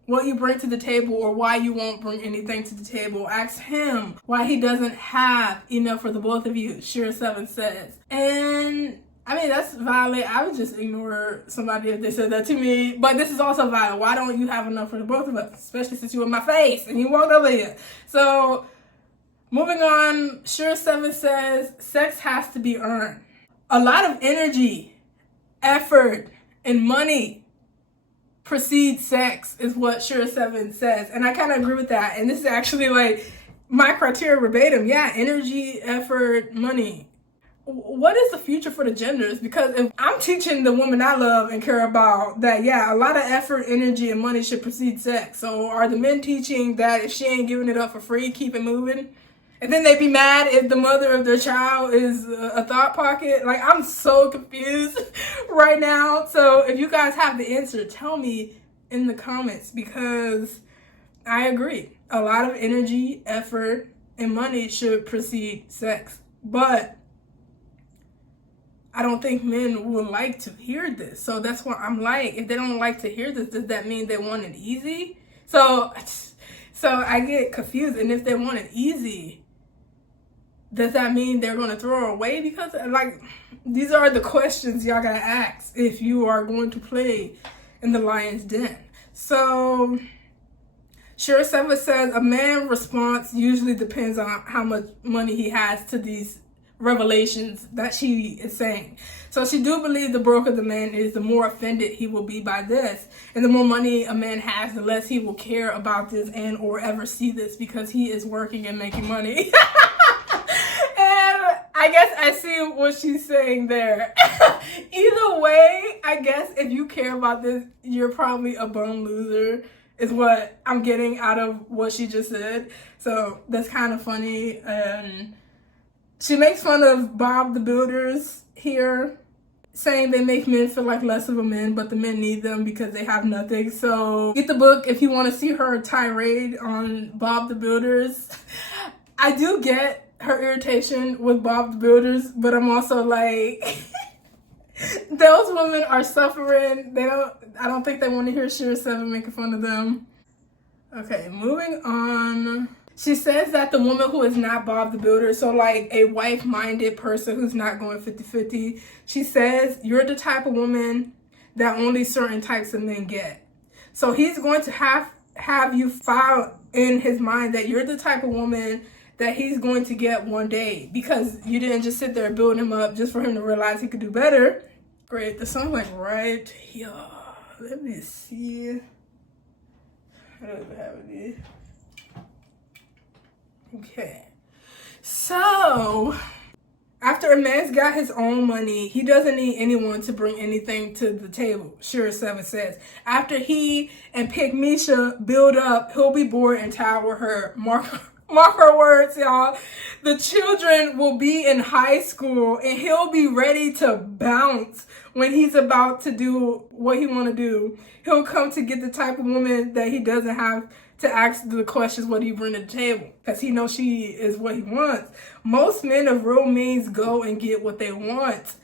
what you bring to the table or why you won't bring anything to the table, ask him why he doesn't have enough for the both of you, Shereaseven says. And I mean, that's valid. I would just ignore somebody if they said that to me. But this is also valid. Why don't you have enough for the both of us? Especially since you in my face and you walked over here. So moving on, Shereaseven says sex has to be earned. A lot of energy, effort, and money precedes sex is what Shereaseven says. And I kind of agree with that. And this is actually like my criteria verbatim. Yeah, energy, effort, money. What is the future for the genders? Because if I'm teaching the woman I love and care about that, yeah, a lot of effort, energy, and money should precede sex. So are the men teaching that if she ain't giving it up for free, keep it moving? And then they be mad if the mother of their child is a thought pocket. Like, I'm so confused right now. So if you guys have the answer, tell me in the comments, because I agree. A lot of energy, effort, and money should precede sex. But I don't think men would like to hear this. So that's why I'm like, if they don't like to hear this, does that mean they want it easy? So I get confused. And if they want it easy, does that mean they're going to throw her away? Because, like, these are the questions y'all got to ask if you are going to play in the lion's den. So, Shereaseven says, a man's response usually depends on how much money he has to these revelations that she is saying. So she do believe the broker the man is, the more offended he will be by this. And the more money a man has, the less he will care about this and or ever see this, because he is working and making money. I guess I see what she's saying there. Either way, I guess if you care about this, you're probably a bum loser, is what I'm getting out of what she just said. So that's kind of funny. And she makes fun of Bob the Builders here, saying they make men feel like less of a man, but the men need them because they have nothing. So get the book if you want to see her tirade on Bob the Builders. I do get her irritation with Bob the Builders, but I'm also like, those women are suffering. I don't think they want to hear Shereaseven making fun of them. Okay, moving on. She says that the woman who is not Bob the Builder, so like a wife-minded person who's not going 50-50, she says, you're the type of woman that only certain types of men get. So he's going to have you file in his mind that you're the type of woman that he's going to get one day, because you didn't just sit there and build him up just for him to realize he could do better. Great, the song's like right here. Let me see. I don't even have it. Okay. So, after after a man's got his own money, he doesn't need anyone to bring anything to the table, Shereaseven says. After he and Pig Misha build up, he'll be bored and tired with her. Mark her words, y'all. The children will be in high school and he'll be ready to bounce when he's about to do what he want to do. He'll come to get the type of woman that he doesn't have to ask the questions, what do you bring to the table? Because he knows she is what he wants. Most men of real means go and get what they want.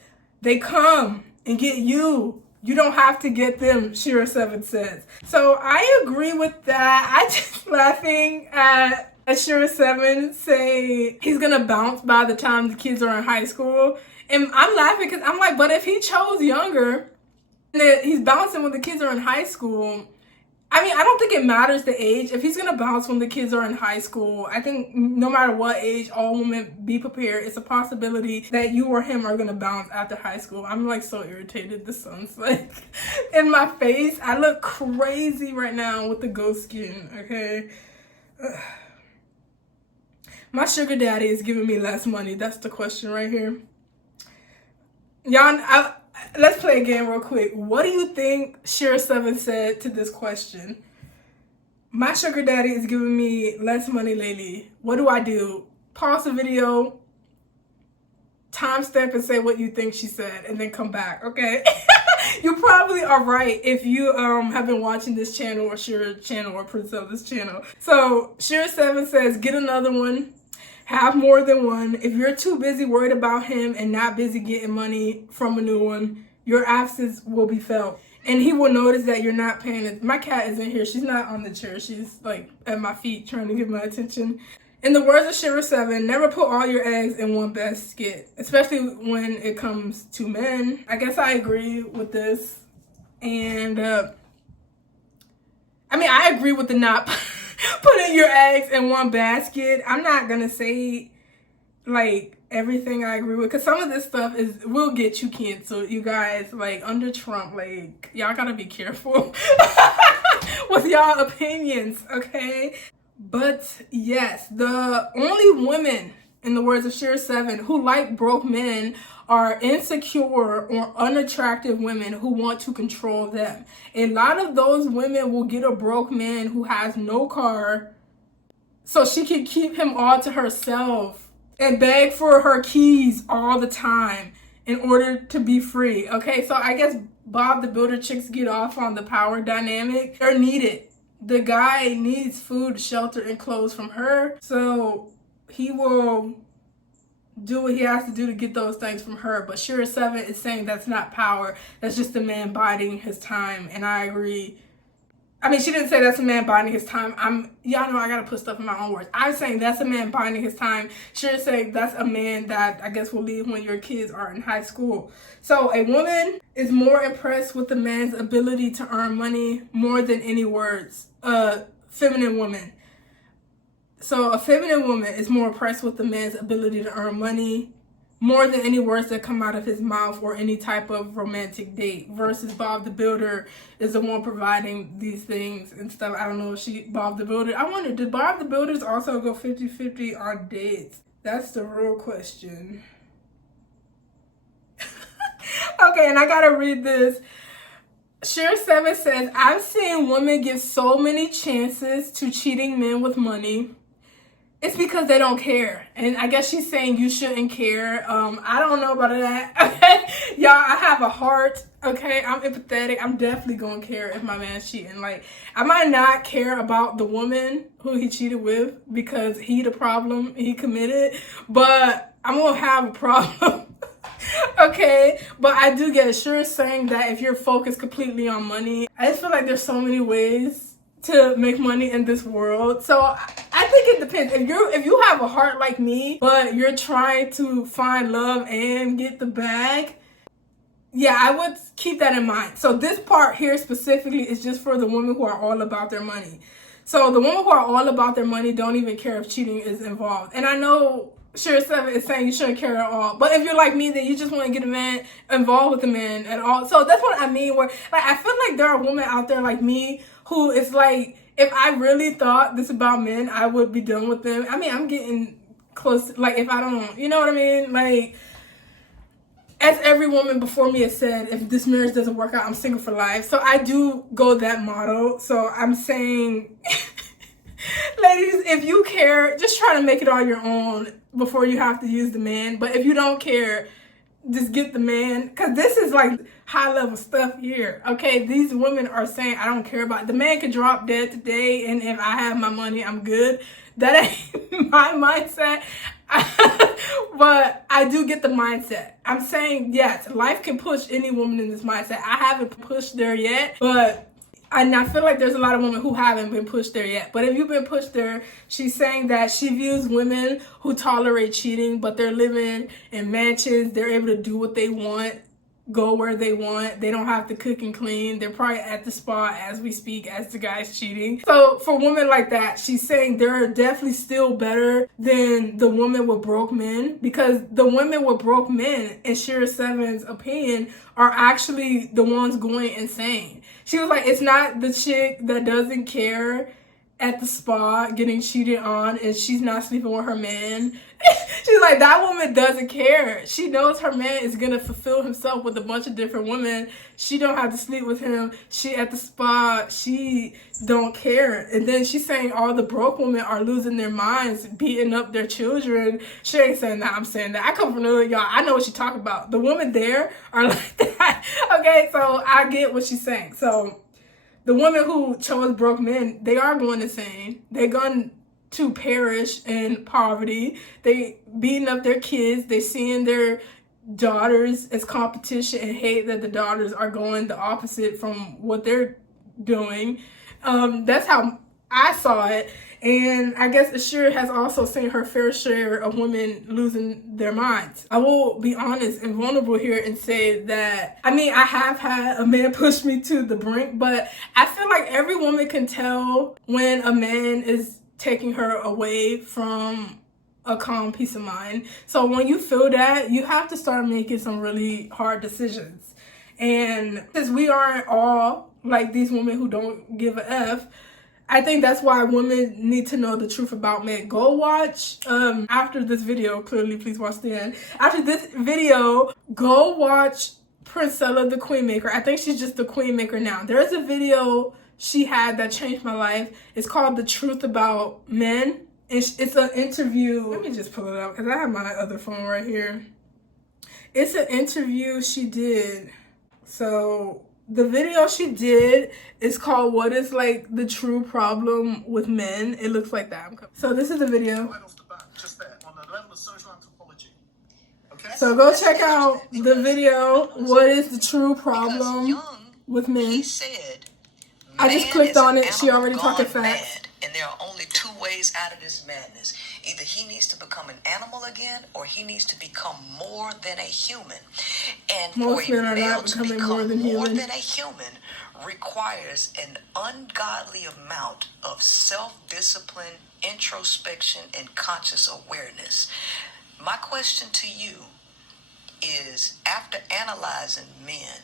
They come and get you. You don't have to get them, Shereaseven says. So I agree with that. I just laughing at Shereaseven say he's gonna bounce by the time the kids are in high school. And I'm laughing because I'm like, but if he chose younger, and he's bouncing when the kids are in high school, I mean, I don't think it matters the age. If he's going to bounce when the kids are in high school, I think no matter what age, all women be prepared. It's a possibility that you or him are going to bounce after high school. I'm like so irritated. The sun's like in my face. I look crazy right now with the ghost skin, okay? My sugar daddy is giving me less money. That's the question right here. Y'all, let's play a game real quick. What do you think Shereaseven said to this question? My sugar daddy is giving me less money lately. What do I do? Pause the video, timestamp and say what you think she said, and then come back, okay? You probably are right if you have been watching this channel or Share channel or Priscilla's channel. So Shereaseven says, get another one. Have more than one. If you're too busy worried about him and not busy getting money from a new one, your absence will be felt. And he will notice that you're not paying it. My cat is in here. She's not on the chair. She's like at my feet trying to get my attention. In the words of Shereaseven, never put all your eggs in one basket, especially when it comes to men. I guess I agree with this. And I mean, I agree with the not putting your eggs in one basket. I'm not gonna say like everything I agree with, because some of this stuff will get you canceled, you guys. Like under Trump, like y'all gotta be careful with y'all opinions, okay? But yes, the only women, in the words of Shereaseven, who like broke men are insecure or unattractive women who want to control them. A lot of those women will get a broke man who has no car so she can keep him all to herself and beg for her keys all the time in order to be free. Okay, so I guess Bob the Builder chicks get off on the power dynamic. They're needed. The guy needs food, shelter, and clothes from her, so he will do what he has to do to get those things from her. But Shereaseven is saying that's not power. That's just a man biding his time. And I agree. I mean, she didn't say that's a man biding his time. Y'all know I gotta put stuff in my own words. I'm saying that's a man biding his time. She's saying that's a man that I guess will leave when your kids are in high school. So a woman is more impressed with the man's ability to earn money more than any words. Feminine woman. So a feminine woman is more impressed with the man's ability to earn money more than any words that come out of his mouth or any type of romantic date, versus Bob the Builder is the one providing these things and stuff. I don't know if Bob the Builder, I wonder, did Bob the Builders also go 50-50 on dates? That's the real question. Okay, and I gotta read this. Shereaseven says, I've seen women give so many chances to cheating men with money. It's because they don't care. And I guess she's saying you shouldn't care. I don't know about that. Okay? Y'all, I have a heart. Okay? I'm empathetic. I'm definitely going to care if my man's cheating. Like, I might not care about the woman who he cheated with because he the problem. He committed. But I'm going to have a problem. Okay? But I do get it. Sure is saying that if you're focused completely on money, I just feel like there's so many ways to make money in this world. So I think it depends. If you have a heart like me, but you're trying to find love and get the bag, yeah, I would keep that in mind. So this part here specifically is just for the women who are all about their money. So the women who are all about their money don't even care if cheating is involved. And I know Shereaseven is saying you shouldn't care at all. But if you're like me, then you just want to get a man involved with a man at all. So that's what I mean. Where like I feel like there are women out there like me who is like, if I really thought this about men, I would be done with them. I mean, I'm getting close. Like if I don't, you know what I mean? Like as every woman before me has said, if this marriage doesn't work out, I'm single for life. So I do go that model. So I'm saying, ladies, if you care, just try to make it on your own before you have to use the man. But if you don't care, just get the man, because this is like high level stuff here. Okay, these women are saying, I don't care about it. The man could drop dead today, and if I have my money, I'm good. That ain't my mindset. But I do get the mindset. I'm saying, yes, life can push any woman in this mindset. I haven't pushed there yet, but I feel like there's a lot of women who haven't been pushed there yet. But if you've been pushed there, she's saying that she views women who tolerate cheating, but they're living in mansions. They're able to do what they want, go where they want. They don't have to cook and clean. They're probably at the spa as we speak, as the guy's cheating. So for women like that, she's saying they're definitely still better than the women with broke men, because the women with broke men, in Shereaseven's opinion, are actually the ones going insane. She was like, it's not the chick that doesn't care at the spa getting cheated on and she's not sleeping with her man. She's like, that woman doesn't care. She knows her man is gonna fulfill himself with a bunch of different women. She don't have to sleep with him. She at the spa, she don't care. And then she's saying all the broke women are losing their minds, beating up their children. She ain't saying that, I'm saying that. I come from the hood, y'all. I know what she talking about. The women there are like that. Okay, so I get what she's saying. So the women who chose broke men, they are going insane. They're going to perish in poverty. They beating up their kids. They seeing their daughters as competition and hate that the daughters are going the opposite from what they're doing. That's how I saw it. And I guess Ashura has also seen her fair share of women losing their minds. I will be honest and vulnerable here and say that, I mean, I have had a man push me to the brink, but I feel like every woman can tell when a man is taking her away from a calm peace of mind. So when you feel that, you have to start making some really hard decisions. And since we aren't all like these women who don't give a F, I think that's why women need to know the truth about men. Go watch, after this video, clearly, please watch the end. After this video, go watch Princella the Queen Maker. I think she's just the Queen Maker now. There's a video she had that changed my life. It's called The Truth About Men. It's an interview. Let me just pull it up because I have my other phone right here. It's an interview she did. So the video she did is called What is like the True Problem with Men. It looks like that. So this is the video. Right off the bat, just there, on the level of social anthropology. Okay? So go check out the video, What is the True Problem with Men. He said, I just clicked on it. She already talking fast. And there are only two ways out of this madness. Either he needs to become an animal again, or he needs to become more than a human. And Most for a men are male not to becoming become more than human. a human requires an ungodly amount of self-discipline, introspection, and conscious awareness. My question to you is, after analyzing men,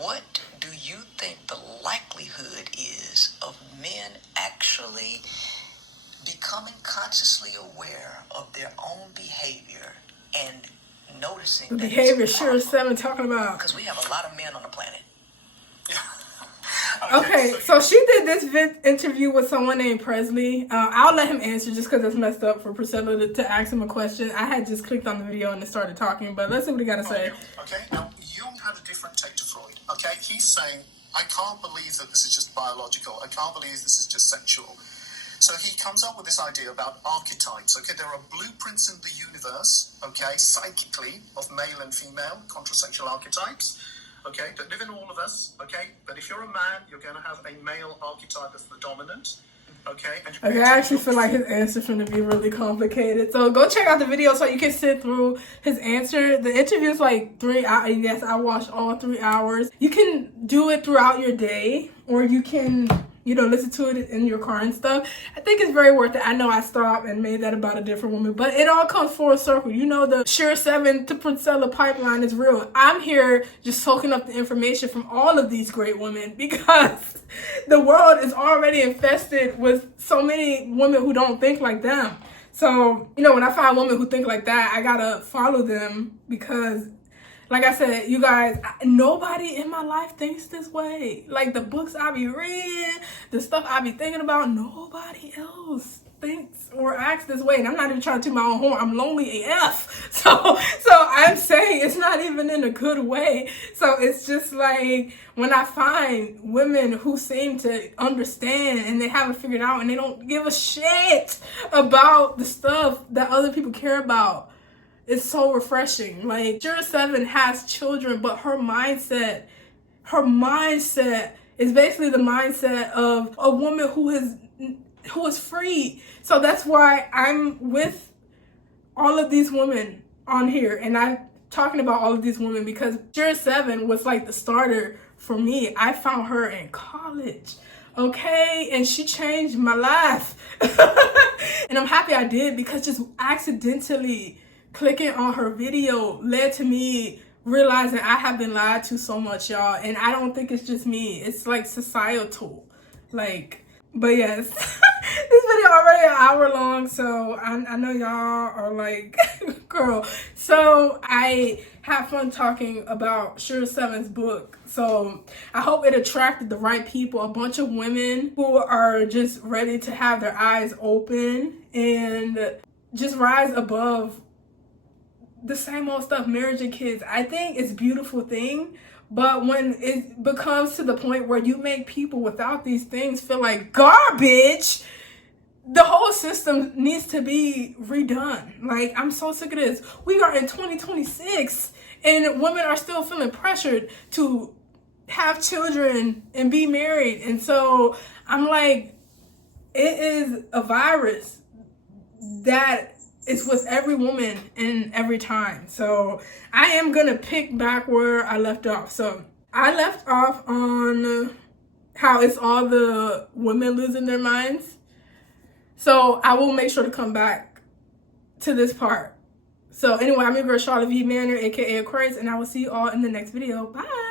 what do you think the likelihood is of men actually becoming consciously aware of their own behavior and noticing The that behavior it's a problem? Shereaseven talking about. Because we have a lot of men on the planet. Okay, so she did this interview with someone named Presley. I'll let him answer just because it's messed up for Priscilla to ask him a question. I had just clicked on the video and it started talking, but let's see what he got to say. Okay, now Jung had a different take to Freud. Okay, he's saying, I can't believe that this is just biological. I can't believe this is just sexual. So he comes up with this idea about archetypes. Okay, there are blueprints in the universe, okay, psychically, of male and female contrasexual archetypes. Okay, that live in all of us, okay? But if you're a man, you're going to have a male archetype as the dominant, okay? Okay, I actually feel like his answer's going to be really complicated. So go check out the video so you can sit through his answer. The interview's like 3 hours. Yes, I watched all 3 hours. You can do it throughout your day, or you can, you know, listen to it in your car and stuff. I think it's very worth it. I know I stopped and made that about a different woman, but it all comes full circle. You know, the Shereaseven to Princella pipeline is real. I'm here just soaking up the information from all of these great women because the world is already infested with so many women who don't think like them. So, you know, when I find women who think like that, I gotta follow them because Like I said, you guys, nobody in my life thinks this way. Like the books I be reading, the stuff I be thinking about, nobody else thinks or acts this way. And I'm not even trying to toot my own horn. I'm lonely AF. So I'm saying it's not even in a good way. So it's just like when I find women who seem to understand and they haven't figured out and they don't give a shit about the stuff that other people care about. It's so refreshing. Like Shereaseven has children, but her mindset is basically the mindset of a woman who is free. So that's why I'm with all of these women on here, and I'm talking about all of these women because Shereaseven was like the starter for me. I found her in college, okay, and she changed my life. And I'm happy I did, because just accidentally clicking on her video led to me realizing I have been lied to so much, y'all. And I don't think it's just me. It's like societal. Like, but yes. This video already an hour long, so I know y'all are like, girl. So I have fun talking about Shereaseven's book. So I hope it attracted the right people, a bunch of women who are just ready to have their eyes open and just rise above the same old stuff, marriage and kids. I think it's a beautiful thing, but when it becomes to the point where you make people without these things feel like garbage, the whole system needs to be redone. Like, I'm so sick of this. We are in 2026 and women are still feeling pressured to have children and be married. And so I'm like, it is a virus that it's with every woman and every time. So I am gonna pick back where I left off. So I left off on how it's all the women losing their minds. So I will make sure to come back to this part. So anyway, I'm your girl Shereaseven, aka Aquarius, and I will see you all in the next video. Bye.